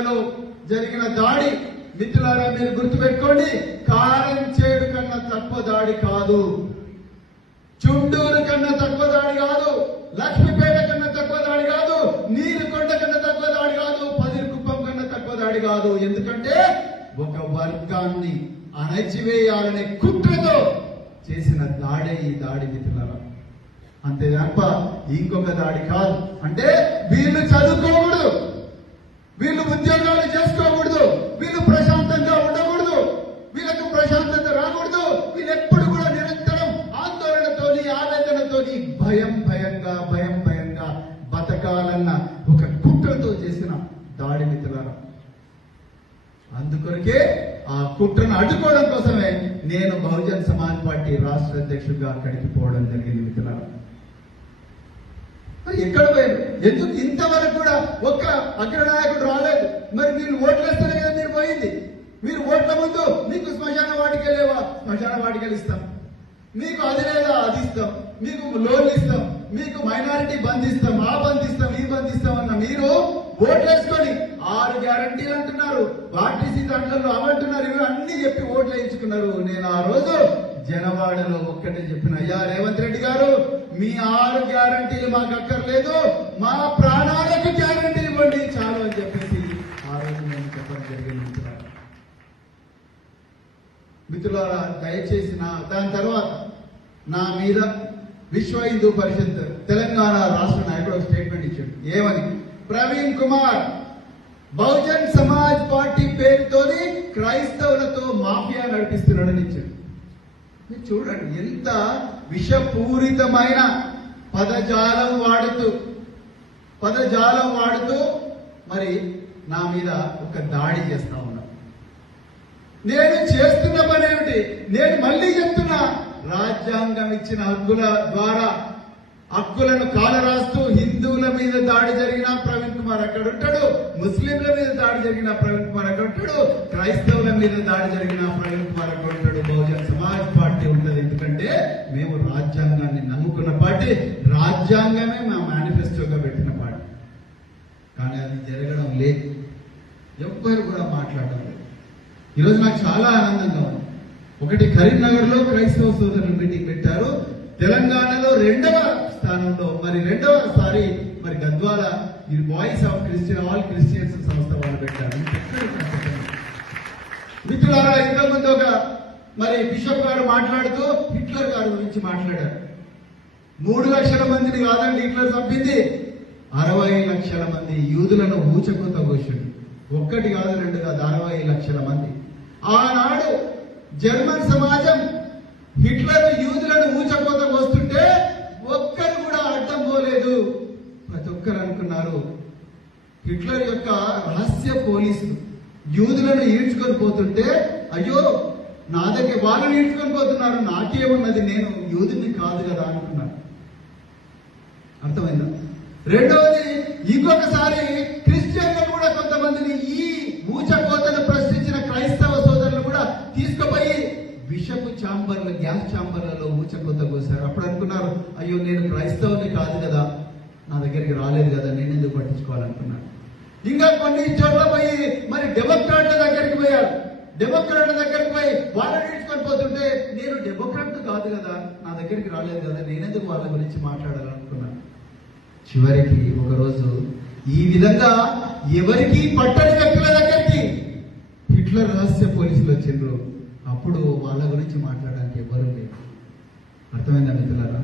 తెలంగాణలో జరిగిన దాడి మిత్రులారా మీరు గుర్తుపెట్టుకోండి కారం చేడు కన్నా తక్కువ దాడి కాదు. చుండూరు కన్నా తక్కువ దాడి కాదు. లక్ష్మీపేట కన్నా తక్కువ దాడి కాదు. నీరుకొండ కన్నా తక్కువ దాడి కాదు. పదిరి కుప్పం కన్నా తక్కువ దాడి కాదు. ఎందుకంటే ఒక వర్గాన్ని అణచివేయాలనే కుట్రతో చేసిన దాడే ఈ దాడి మిత్రులారా. అంతే తప్ప ఇంకొక దాడి కాదు. అంటే వీళ్ళు చదువుకోకూడదు. వీళ్ళు ఉద్యోగాలు చేసుకోకూడదు. వీళ్ళు ప్రశాంతంగా ఉండకూడదు. వీళ్ళకు ప్రశాంతత రాకూడదు. వీళ్ళు ఎప్పుడు కూడా నిరంతరం ఆందోళనతోని ఆవేదనతోని భయం భయంగా భయం భయంగా బతకాలన్న ఒక కుట్రతో చేసిన దాడి మిత్రులారా. అందుకొరకే ఆ కుట్రను అడ్డుకోవడం కోసమే నేను బహుజన్ సమాజ్ పార్టీ రాష్ట్ర అధ్యక్షుడిగా అక్కడికి పోవడం జరిగింది మిత్రులారా. ఎక్కడ పోయారు ఎందుకు ఇంతవరకు కూడా ఒక్క అగ్రనాయకుడు రాలేదు? మరి మీరు ఓట్లేస్తేనే కదా మీరు పోయింది. మీరు ఓట్ల ముందు మీకు శ్మశాన వాటికి లేవా? శ్మశాన వాటికి ఇస్తాం. మీకు అది లేదా అది ఇస్తాం మీకు లోన్లు ఇస్తాం. మీకు మైనారిటీ బంధిస్తాం ఆ బంధిస్తాం ఈ బంధిస్తాం అన్న మీరు ఓట్లేసుకొని ఆరు గ్యారంటీలు అంటున్నారు. ఆర్టీసీ దాంట్లో అవంటున్నారు ఇవి అన్ని చెప్పి ఓట్లు వేయించుకున్నారు. నేను ఆ రోజు జనవాడలో ఒక్కటే చెప్పిన అయ్యా రేవంత్ రెడ్డి గారు మీ ఆరు గ్యారంటీలు మాకు అక్కర్లేదు మా ప్రాణాలకు గ్యారంటీ ఇవ్వండి చాలు అని చెప్పేసి ఆ రోజు నేను చెప్పడం జరిగింది మిత్రులారా. మిత్రులారా దయచేసి నా దాని తర్వాత నా మీద విశ్వ హిందూ పరిషత్ తెలంగాణ రాష్ట్ర నాయకుడు ఒక స్టేట్మెంట్ ఇచ్చాడు. ఏమని? ప్రవీణ్ కుమార్ బహుజన్ సమాజ్ పార్టీ పేరుతోని క్రైస్తవులతో మాఫియా నడిపిస్తున్నాడని ఇచ్చాడు. మీరు చూడండి ఎంత విషపూరితమైన పదజాలం వాడుతూ పదజాలం వాడుతూ మరి నా మీద ఒక దాడి చేస్తా ఉన్నా. నేను చేస్తున్న పని ఏమిటి? నేను మళ్ళీ చెప్తున్నా రాజ్యాంగం ఇచ్చిన హక్కుల ద్వారా హక్కులను కాలరాస్తూ హిందువుల మీద దాడి జరిగిన ప్రవీణ్ కుమార్ అక్కడ ఉంటాడు ముస్లింల మీద దాడి జరిగిన ప్రవీణ్ కుమార్ అక్కడ ఉంటాడు క్రైస్తవుల మీద దాడి జరిగిన ప్రవీణ్ కుమార్ అక్కడ ఉంటాడు బహుజన్ సమాజ్ పార్టీ ఉంటది ఎందుకంటే మేము రాజ్యాంగాన్ని నమ్ముకున్న పార్టీ రాజ్యాంగమే మా మేనిఫెస్టోగా పెట్టిన పార్టీ కానీ అది జరగడం లేదు. ఎవ్వరు కూడా మాట్లాడడం లేదు. ఈరోజు నాకు చాలా ఆనందంగా ఉంది. ఒకటి కరీంనగర్లో క్రైస్తవ సోదరులు మీటింగ్ పెట్టారు. తెలంగాణలో రెండవ స్థానంలో మరి రెండవసారి మరి గద్వాల ఈ voice of Christian all Christians సంస్థ వాళ్ళు పెట్టారు. మిత్రులారా ఇంతకుముందు ఒక మరి బిషప్ గారు మాట్లాడుతూ హిట్లర్ గారి గురించి మాట్లాడారు. మూడు లక్షల మందిని కాదండి ఇట్లా చంపింది. అరవై లక్షల మంది యూదులను ఊచకూత కోసిండు ఒక్కటి కాదు రెండు కాదు అరవై లక్షల మంది. ఆనాడు జర్మన్ సమాజం హిట్లర్ యూదులను ఊచకూత కోస్తుంటే ఒక్కరు కూడా అడ్డం పోలేదు. ప్రతి ఒక్కరు అనుకున్నారు హిట్లర్ యొక్క రహస్య పోలీసులు యూదులను ఈడ్చుకొని పోతుంటే అయ్యో నా దగ్గర వాళ్ళు ఈడ్చుకొని పోతున్నారు నాకేమున్నది నేను యూదుని కాదు కదా అనుకున్నాను అర్థమైందా? రెండవది ఇంకొకసారి క్రిస్టియన్లు కూడా కొంతమందిని ఈ ఊచకోతను ప్రశ్నించిన క్రైస్తవ సోదరులు కూడా తీసుకుపోయి విషపు ఛాంబర్లు గ్యాస్ ఛాంబర్లలో ఊచకోత కోసారు అప్పుడు అనుకున్నారు అయ్యో నేను క్రైస్తవుని కాదు కదా నా దగ్గరికి రాలేదు కదా నేను ఎందుకు పట్టించుకోవాలనుకున్నాను? ఇంకా కొన్ని చోట్ల పోయి మరి డెమోక్రాట్ల దగ్గరికి పోయారు. డెమోక్రాట్ల దగ్గరికి పోయి వాళ్ళని నేర్చుకొని పోతుంటే నేను డెమోక్రాట్ కాదు కదా నా దగ్గరికి రాలేదు కదా నేనెందుకు వాళ్ళ గురించి మాట్లాడాలనుకున్నాను? చివరికి ఒకరోజు ఈ విధంగా ఎవరికి పట్టని వ్యక్తుల దగ్గరికి హిట్లర్ రహస్య పోలీసులు వచ్చిండ్రు. అప్పుడు వాళ్ళ గురించి మాట్లాడడానికి ఎవరు లేరు. అర్థమైందా మిత్రులారా?